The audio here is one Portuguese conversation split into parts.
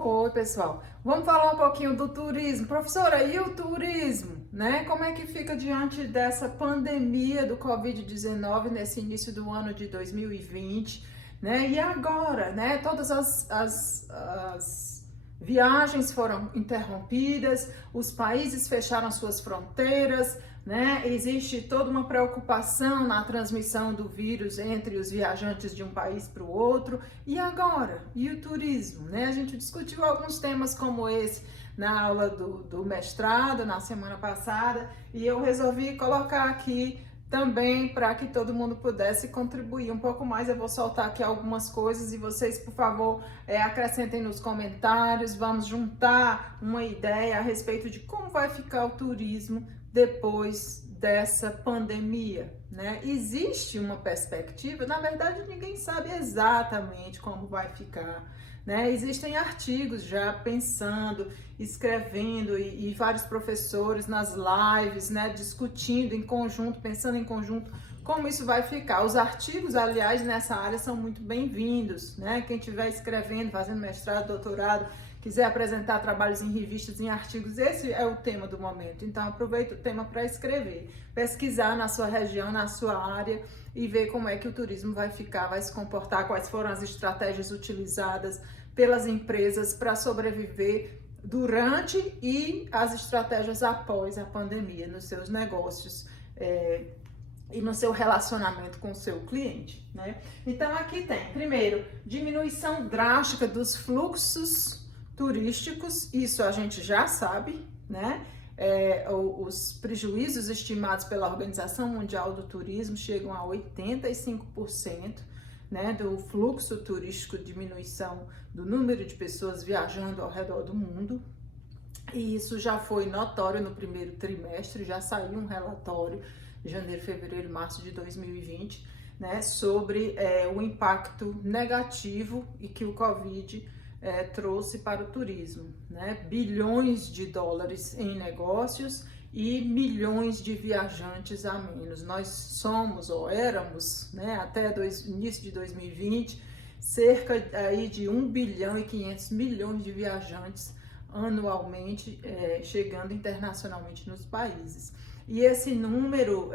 Oi, pessoal. Vamos falar um pouquinho do turismo. Professora, e o turismo, né? Como é que fica diante dessa pandemia do Covid-19 nesse início do ano de 2020, né? E agora, né? Todas as viagens foram interrompidas, os países fecharam suas fronteiras, né? Existe toda uma preocupação na transmissão do vírus entre os viajantes de um país para o outro. E agora? E o turismo, né? A gente discutiu alguns temas como esse na aula do mestrado, na semana passada, e eu resolvi colocar aqui também para que todo mundo pudesse contribuir um pouco mais. Eu vou soltar aqui algumas coisas e vocês, por favor, acrescentem nos comentários. Vamos juntar uma ideia a respeito de como vai ficar o turismo depois dessa pandemia, né? Existe uma perspectiva, na verdade ninguém sabe exatamente como vai ficar, né? Existem artigos já pensando, escrevendo e vários professores nas lives, né, discutindo em conjunto, pensando em conjunto como isso vai ficar. Os artigos, aliás, nessa área são muito bem-vindos, né? Quem estiver escrevendo, fazendo mestrado, doutorado, quiser apresentar trabalhos em revistas, em artigos, esse é o tema do momento. Então, aproveita o tema para escrever, pesquisar na sua região, na sua área e ver como é que o turismo vai ficar, vai se comportar, quais foram as estratégias utilizadas pelas empresas para sobreviver durante e as estratégias após a pandemia nos seus negócios e no seu relacionamento com o seu cliente, né? Então aqui tem, primeiro, diminuição drástica dos fluxos turísticos, isso a gente já sabe, né? Os prejuízos estimados pela Organização Mundial do Turismo chegam a 85%, né, do fluxo turístico, diminuição do número de pessoas viajando ao redor do mundo. E isso já foi notório no primeiro trimestre, já saiu um relatório janeiro, fevereiro, março de 2020, né, sobre o impacto negativo e que o Covid trouxe para o turismo, né? Bilhões de dólares em negócios e milhões de viajantes a menos. Nós somos ou éramos, né, até início de 2020, cerca aí de 1 bilhão e 500 milhões de viajantes anualmente chegando internacionalmente nos países. E esse número,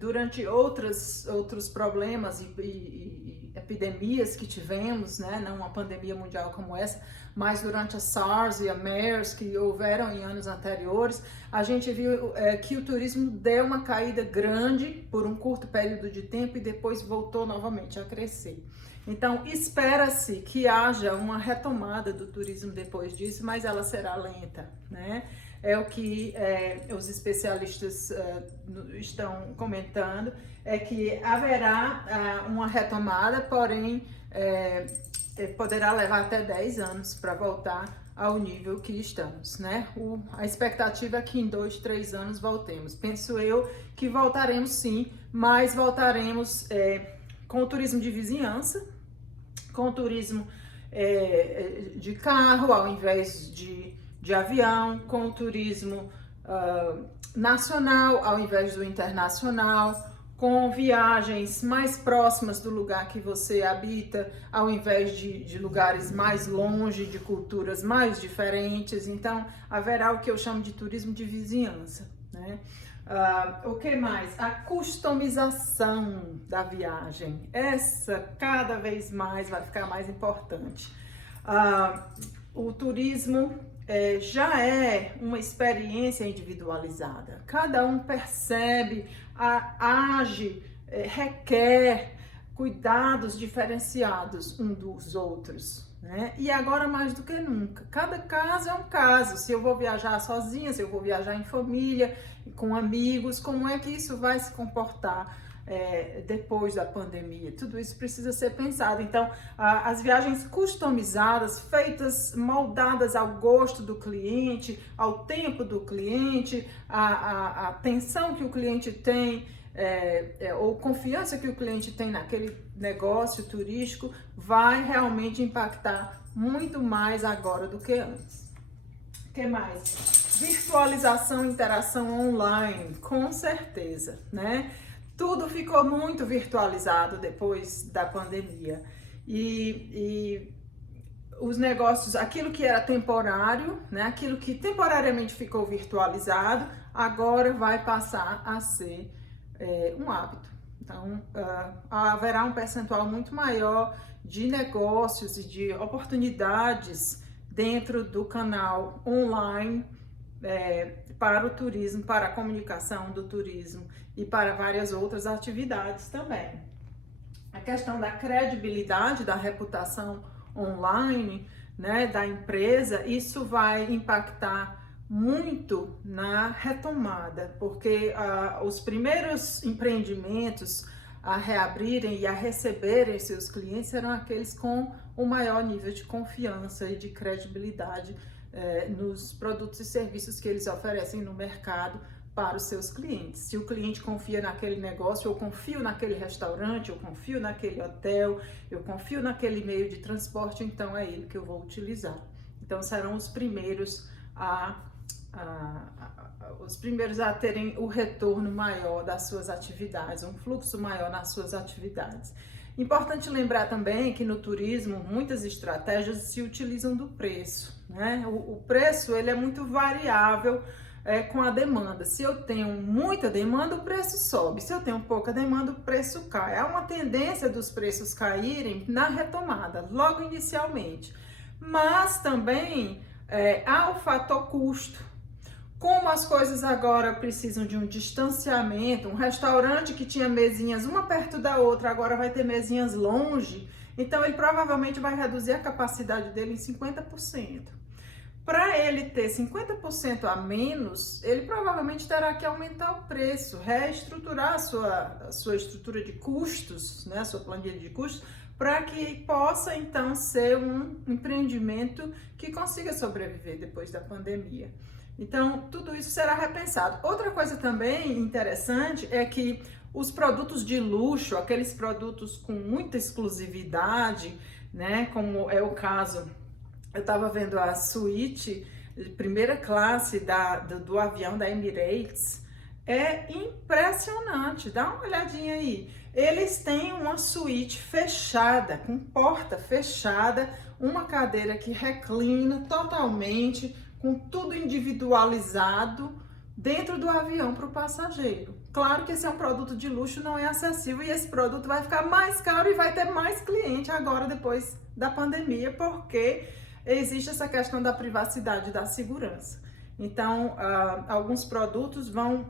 durante outros problemas e epidemias que tivemos, né, não uma pandemia mundial como essa, mas durante a SARS e a MERS que houveram em anos anteriores, a gente viu que o turismo deu uma caída grande por um curto período de tempo e depois voltou novamente a crescer. Então, espera-se que haja uma retomada do turismo depois disso, mas ela será lenta, né? É o que os especialistas estão comentando, é que haverá uma retomada, porém poderá levar até 10 anos para voltar ao nível que estamos, né? A expectativa é que em 2, 3 anos voltemos. Penso eu que voltaremos sim, mas voltaremos com o turismo de vizinhança, com o turismo de carro ao invés de avião, com o turismo nacional ao invés do internacional, com viagens mais próximas do lugar que você habita, ao invés de lugares mais longe, de culturas mais diferentes. Então, haverá o que eu chamo de turismo de vizinhança, né? O que mais? A customização da viagem. Essa cada vez mais vai ficar mais importante. O turismo já é uma experiência individualizada. Cada um percebe, age, requer cuidados diferenciados uns dos outros, né? E agora mais do que nunca. Cada caso é um caso. Se eu vou viajar sozinha, se eu vou viajar em família, com amigos, como é que isso vai se comportar depois da pandemia? Tudo isso precisa ser pensado. Então, as viagens customizadas, feitas, moldadas ao gosto do cliente, ao tempo do cliente, a atenção que o cliente tem, ou confiança que o cliente tem naquele negócio turístico, vai realmente impactar muito mais agora do que antes. O que mais? Virtualização e interação online, com certeza, né? Tudo ficou muito virtualizado depois da pandemia e os negócios, aquilo que era temporário, né, aquilo que temporariamente ficou virtualizado, agora vai passar a ser um hábito. Então, haverá um percentual muito maior de negócios e de oportunidades dentro do canal online para o turismo, para a comunicação do turismo e para várias outras atividades também. A questão da credibilidade, da reputação online, né, da empresa, isso vai impactar muito na retomada, porque os primeiros empreendimentos a reabrirem e a receberem seus clientes serão aqueles com o maior nível de confiança e de credibilidade nos produtos e serviços que eles oferecem no mercado para os seus clientes. Se o cliente confia naquele negócio, eu confio naquele restaurante, eu confio naquele hotel, eu confio naquele meio de transporte, então é ele que eu vou utilizar. Então serão os primeiros a terem o retorno maior das suas atividades, um fluxo maior nas suas atividades. Importante lembrar também que no turismo muitas estratégias se utilizam do preço, né? O preço ele é muito variável com a demanda. Se eu tenho muita demanda, o preço sobe. Se eu tenho pouca demanda, o preço cai. Há uma tendência dos preços caírem na retomada, logo inicialmente. Mas também há o fator custo. Como as coisas agora precisam de um distanciamento, um restaurante que tinha mesinhas uma perto da outra, agora vai ter mesinhas longe, então ele provavelmente vai reduzir a capacidade dele em 50%. Para ele ter 50% a menos, ele provavelmente terá que aumentar o preço, reestruturar a sua estrutura de custos, né, a sua planilha de custos, para que possa então ser um empreendimento que consiga sobreviver depois da pandemia. Então, tudo isso será repensado. Outra coisa também interessante é que os produtos de luxo, aqueles produtos com muita exclusividade, né, como é o caso, eu estava vendo a suíte de primeira classe do avião da Emirates, é impressionante, dá uma olhadinha aí. Eles têm uma suíte fechada, com porta fechada, uma cadeira que reclina totalmente, com tudo individualizado dentro do avião para o passageiro. Claro que esse é um produto de luxo, não é acessível e esse produto vai ficar mais caro e vai ter mais cliente agora depois da pandemia, porque existe essa questão da privacidade e da segurança. Então, alguns produtos vão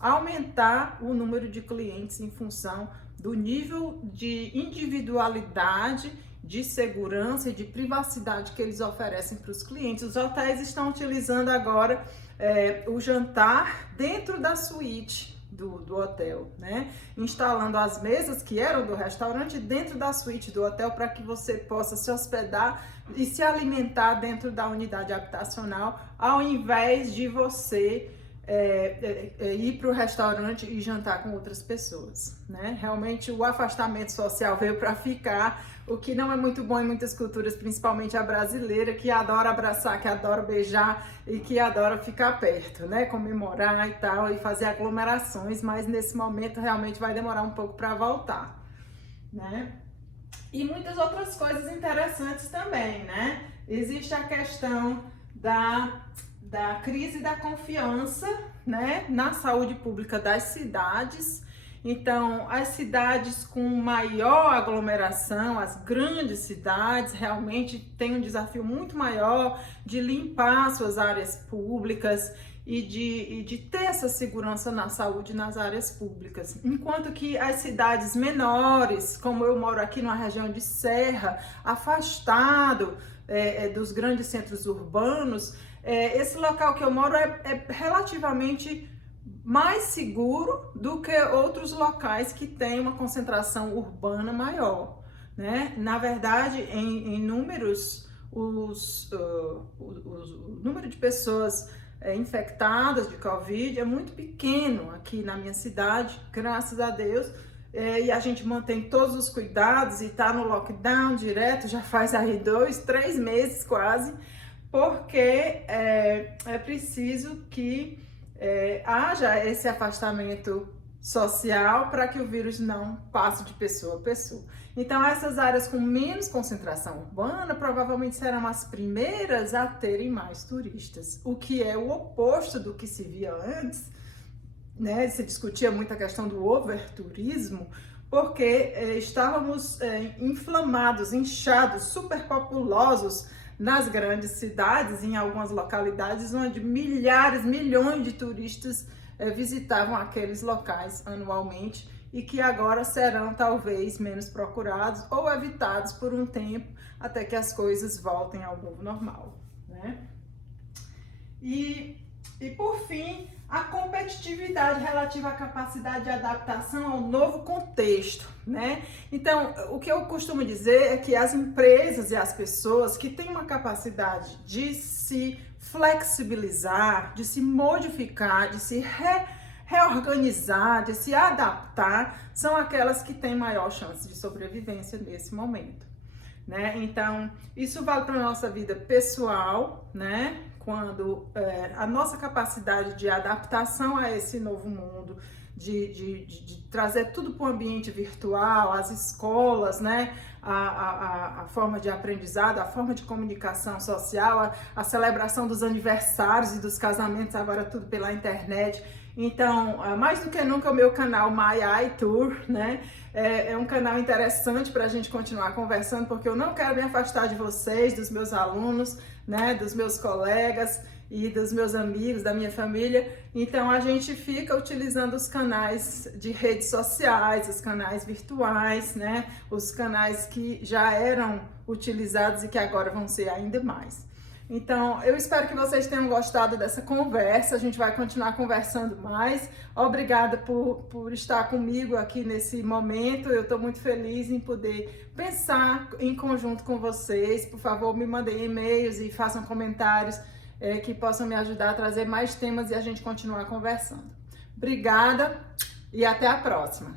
aumentar o número de clientes em função do nível de individualidade, de segurança e de privacidade que eles oferecem para os clientes. Os hotéis estão utilizando agora o jantar dentro da suíte do hotel, né? Instalando as mesas que eram do restaurante dentro da suíte do hotel para que você possa se hospedar e se alimentar dentro da unidade habitacional, ao invés de você ir para o restaurante e jantar com outras pessoas, né? Realmente o afastamento social veio para ficar, o que não é muito bom em muitas culturas, principalmente a brasileira, que adora abraçar, que adora beijar e que adora ficar perto, né? Comemorar e tal, e fazer aglomerações, mas nesse momento realmente vai demorar um pouco para voltar, né? E muitas outras coisas interessantes também, né? Existe a questão da crise da confiança, né, na saúde pública das cidades. Então, as cidades com maior aglomeração, as grandes cidades, realmente têm um desafio muito maior de limpar suas áreas públicas e de ter essa segurança na saúde nas áreas públicas. Enquanto que as cidades menores, como eu moro aqui numa região de serra, afastado dos grandes centros urbanos, esse local que eu moro é relativamente mais seguro do que outros locais que têm uma concentração urbana maior, né? Na verdade, em números, o número de pessoas infectadas de Covid é muito pequeno aqui na minha cidade, graças a Deus, e a gente mantém todos os cuidados e tá no lockdown direto, já faz aí 2, 3 meses quase, porque é preciso que haja esse afastamento social para que o vírus não passe de pessoa a pessoa. Então, essas áreas com menos concentração urbana provavelmente serão as primeiras a terem mais turistas, o que é o oposto do que se via antes, né? Se discutia muito a questão do overturismo, porque estávamos inflamados, inchados, superpopulosos nas grandes cidades, em algumas localidades onde milhares, milhões de turistas visitavam aqueles locais anualmente e que agora serão talvez menos procurados ou evitados por um tempo até que as coisas voltem ao novo normal, né? E por fim, a competitividade relativa à capacidade de adaptação ao novo contexto, né? Então, o que eu costumo dizer é que as empresas e as pessoas que têm uma capacidade de se flexibilizar, de se modificar, de se reorganizar, de se adaptar, são aquelas que têm maior chance de sobrevivência nesse momento, né? Então, isso vale para a nossa vida pessoal, né? Quando a nossa capacidade de adaptação a esse novo mundo, de trazer tudo para o ambiente virtual, as escolas, né? A forma de aprendizado, a forma de comunicação social, a celebração dos aniversários e dos casamentos, agora tudo pela internet. Então, mais do que nunca, o meu canal My iTour, né? É um canal interessante para a gente continuar conversando, porque eu não quero me afastar de vocês, dos meus alunos, né? Dos meus colegas e dos meus amigos, da minha família. Então, a gente fica utilizando os canais de redes sociais, os canais virtuais, né? Os canais que já eram utilizados e que agora vão ser ainda mais. Então, eu espero que vocês tenham gostado dessa conversa. A gente vai continuar conversando mais. Obrigada por estar comigo aqui nesse momento. Eu estou muito feliz em poder pensar em conjunto com vocês. Por favor, me mandem e-mails e façam comentários que possam me ajudar a trazer mais temas e a gente continuar conversando. Obrigada e até a próxima.